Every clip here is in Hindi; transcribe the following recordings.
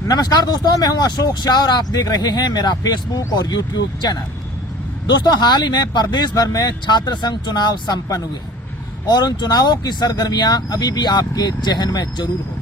नमस्कार दोस्तों, मैं हूं अशोक शाह और आप देख रहे हैं मेरा फेसबुक और यूट्यूब चैनल। दोस्तों, हाल ही में प्रदेश भर में छात्र संघ चुनाव संपन्न हुए हैं और उन चुनावों की सरगर्मियां अभी भी आपके जहन में जरूर हो,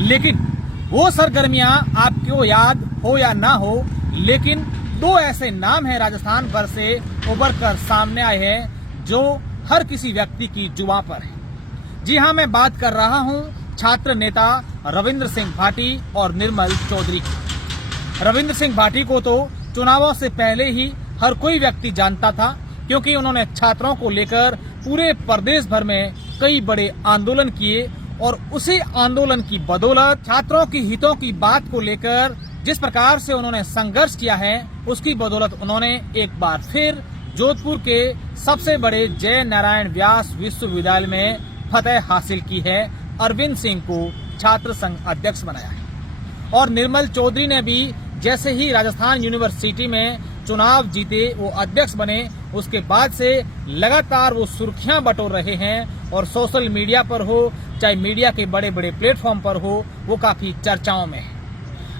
लेकिन वो सरगर्मियां आपको याद हो या ना हो, लेकिन दो ऐसे नाम हैं राजस्थान भर से उभर कर सामने आए हैं जो हर किसी व्यक्ति की जुबां पर है। जी हाँ, मैं बात कर रहा हूं छात्र नेता रविंद्र सिंह भाटी और निर्मल चौधरी की। रविंद्र सिंह भाटी को तो चुनावों से पहले ही हर कोई व्यक्ति जानता था, क्योंकि उन्होंने छात्रों को लेकर पूरे प्रदेश भर में कई बड़े आंदोलन किए और उसी आंदोलन की बदौलत छात्रों की हितों की बात को लेकर जिस प्रकार से उन्होंने संघर्ष किया है, उसकी बदौलत उन्होंने एक बार फिर जोधपुर के सबसे बड़े जय नारायण व्यास विश्वविद्यालय में फतह हासिल की है। अरविंद सिंह को छात्र संघ अध्यक्ष बनाया है और निर्मल चौधरी ने भी जैसे ही राजस्थान यूनिवर्सिटी में चुनाव जीते, वो अध्यक्ष बने, उसके बाद से लगातार वो सुर्खियां बटोर रहे हैं और सोशल मीडिया पर हो चाहे मीडिया के बड़े बड़े प्लेटफॉर्म पर हो, वो काफी चर्चाओं में है।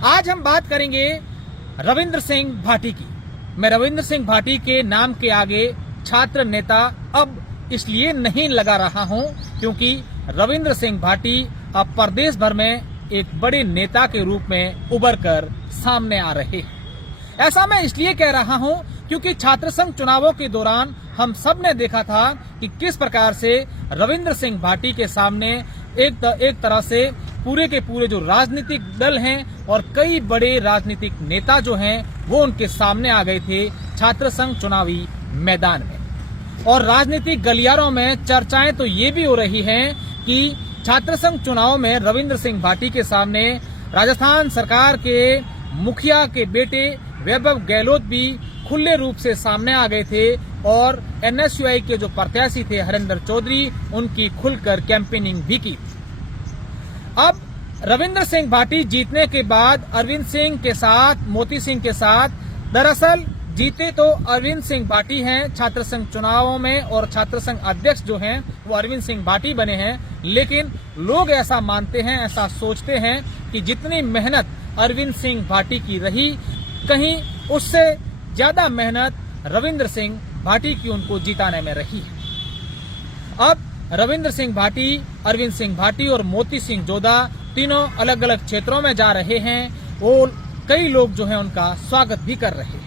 आज हम बात करेंगे रविंद्र सिंह भाटी की। मैं रविंद्र सिंह भाटी के नाम के आगे छात्र नेता अब इसलिए नहीं लगा रहा हूं क्योंकि रविंद्र सिंह भाटी अब प्रदेश भर में एक बड़े नेता के रूप में उभर कर सामने आ रहे हैं। ऐसा मैं इसलिए कह रहा हूं क्योंकि छात्र संघ चुनावों के दौरान हम सब ने देखा था कि किस प्रकार से रविंद्र सिंह भाटी के सामने एक तरह से पूरे के पूरे जो राजनीतिक दल हैं और कई बड़े राजनीतिक नेता जो हैं वो उनके सामने आ गए थे छात्र संघ चुनावी मैदान में। और राजनीतिक गलियारों में चर्चाएं तो ये भी हो रही हैं कि छात्र संघ चुनाव में रविंद्र सिंह भाटी के सामने राजस्थान सरकार के मुखिया के बेटे वैभव गहलोत भी खुले रूप से सामने आ गए थे और एनएसयूआई के जो प्रत्याशी थे हरेंद्र चौधरी, उनकी खुलकर कैंपेनिंग भी की। अब रविंद्र सिंह भाटी जीतने के बाद अरविंद सिंह के साथ, मोती सिंह के साथ, दरअसल जीते तो अरविंद सिंह भाटी हैं छात्र संघ चुनावों में और छात्र संघ अध्यक्ष जो हैं वो अरविंद सिंह भाटी बने हैं, लेकिन लोग ऐसा मानते हैं, ऐसा सोचते हैं कि जितनी मेहनत अरविंद सिंह भाटी की रही, कहीं उससे ज्यादा मेहनत रविंद्र सिंह भाटी की उनको जिताने में रही है। अब रविंद्र सिंह भाटी, अरविंद सिंह भाटी और मोती सिंह जोधा तीनों अलग अलग क्षेत्रों में जा रहे हैं। वो कई लोग जो हैं उनका स्वागत भी कर रहे हैं।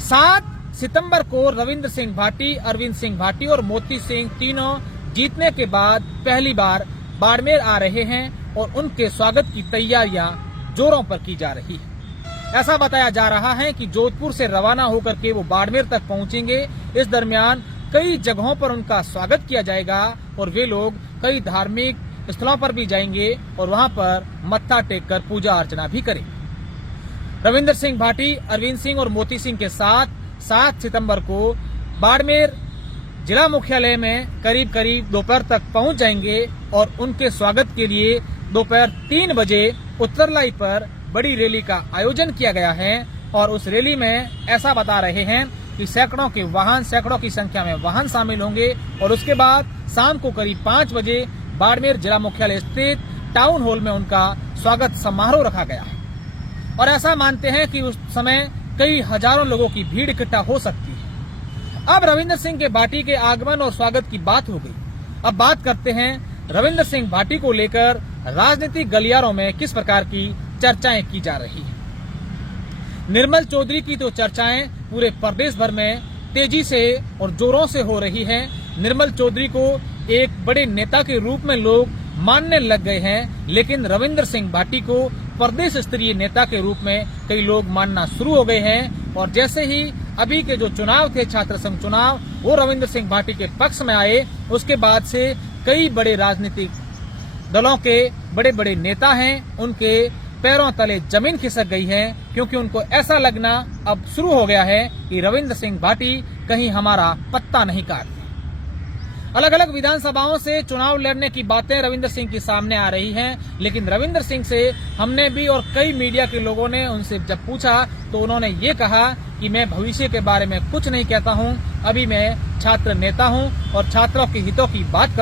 7 सितंबर को रविंद्र सिंह भाटी, अरविंद सिंह भाटी और मोती सिंह तीनों जीतने के बाद पहली बार बाड़मेर आ रहे हैं और उनके स्वागत की तैयारियां जोरों पर की जा रही है। ऐसा बताया जा रहा है कि जोधपुर से रवाना होकर के वो बाड़मेर तक पहुंचेंगे। इस दरमियान कई जगहों पर उनका स्वागत किया जाएगा और वे लोग कई धार्मिक स्थलों पर भी जाएंगे और वहां पर मत्था टेक कर पूजा अर्चना भी करेंगे। रविंद्र सिंह भाटी, अरविंद सिंह और मोती सिंह के साथ 7 सितंबर को बाड़मेर जिला मुख्यालय में करीब करीब दोपहर तक पहुंच जाएंगे और उनके स्वागत के लिए दोपहर 3 बजे उत्तरलाई पर बड़ी रैली का आयोजन किया गया है और उस रैली में ऐसा बता रहे हैं कि सैकड़ों की संख्या में वाहन शामिल होंगे और उसके बाद शाम को करीब 5 बजे बाड़मेर जिला मुख्यालय स्थित टाउन हॉल में उनका स्वागत समारोह रखा गया है और ऐसा मानते हैं कि उस समय कई हजारों लोगों की भीड़ इकट्ठा हो सकती है। अब रविंद्र सिंह के भाटी के आगमन और स्वागत की बात हो गई। अब बात करते हैं रविंद्र सिंह भाटी को लेकर राजनीतिक गलियारों में किस प्रकार की चर्चाएं की जा रही है। निर्मल चौधरी की तो चर्चाएं पूरे प्रदेश भर में तेजी से और जोरों से हो रही है। निर्मल चौधरी को एक बड़े नेता के रूप में लोग मानने लग गए हैं, लेकिन रविंद्र सिंह भाटी को प्रदेश स्तरीय नेता के रूप में कई लोग मानना शुरू हो गए हैं और जैसे ही अभी के जो चुनाव थे छात्र संघ चुनाव, वो रविंद्र सिंह भाटी के पक्ष में आए, उसके बाद से कई बड़े राजनीतिक दलों के बड़े बड़े नेता हैं, उनके पैरों तले जमीन खिसक गई है क्योंकि उनको ऐसा लगना अब शुरू हो गया है कि रविंद्र सिंह भाटी कहीं हमारा पत्ता नहीं काटते। अलग अलग विधानसभाओं से चुनाव लड़ने की बातें रविंद्र सिंह की सामने आ रही हैं, लेकिन रविंद्र सिंह से हमने भी और कई मीडिया के लोगों ने उनसे जब पूछा तो उन्होंने ये कहा कि मैं भविष्य के बारे में कुछ नहीं कहता हूं, अभी मैं छात्र नेता हूं और छात्रों के हितों की बात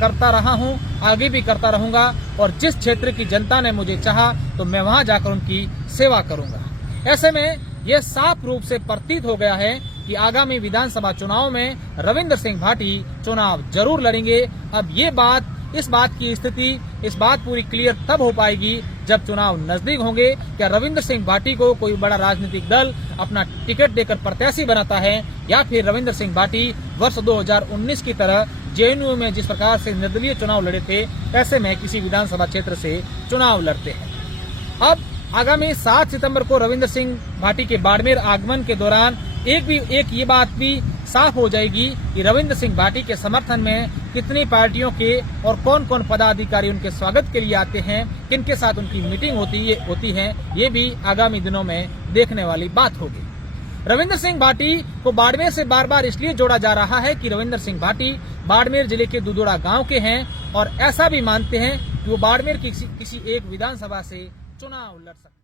करता रहा हूं, आगे भी करता रहूंगा और जिस क्षेत्र की जनता ने मुझे चाहा तो मैं वहां जाकर उनकी सेवा करूंगा। ऐसे में यह साफ रूप से प्रतीत हो गया है कि आगामी विधानसभा चुनाव में रविंद्र सिंह भाटी चुनाव जरूर लड़ेंगे। अब इस बात की स्थिति, इस बात पूरी क्लियर तब हो पाएगी जब चुनाव नजदीक होंगे। क्या रविंद्र सिंह भाटी को कोई बड़ा राजनीतिक दल अपना टिकट देकर प्रत्याशी बनाता है या फिर रविंद्र सिंह भाटी वर्ष 2019 की तरह जेएनयू में जिस प्रकार से निर्दलीय चुनाव लड़े थे ऐसे में किसी विधानसभा क्षेत्र से चुनाव लड़ते हैं। अब आगामी 7 सितंबर को रविंद्र सिंह भाटी के बाड़मेर आगमन के दौरान एक ये बात भी साफ हो जाएगी कि रविंद्र सिंह भाटी के समर्थन में कितनी पार्टियों के और कौन कौन पदाधिकारी उनके स्वागत के लिए आते हैं, किनके साथ उनकी मीटिंग होती है, ये भी आगामी दिनों में देखने वाली बात होगी। रविंद्र सिंह भाटी को बाड़मेर से बार बार इसलिए जोड़ा जा रहा है कि रविंद्र सिंह भाटी बाड़मेर जिले के दुदोड़ा गांव के हैं और ऐसा भी मानते हैं कि वो बाड़मेर की किसी एक विधानसभा से चुनाव लड़ सकते हैं।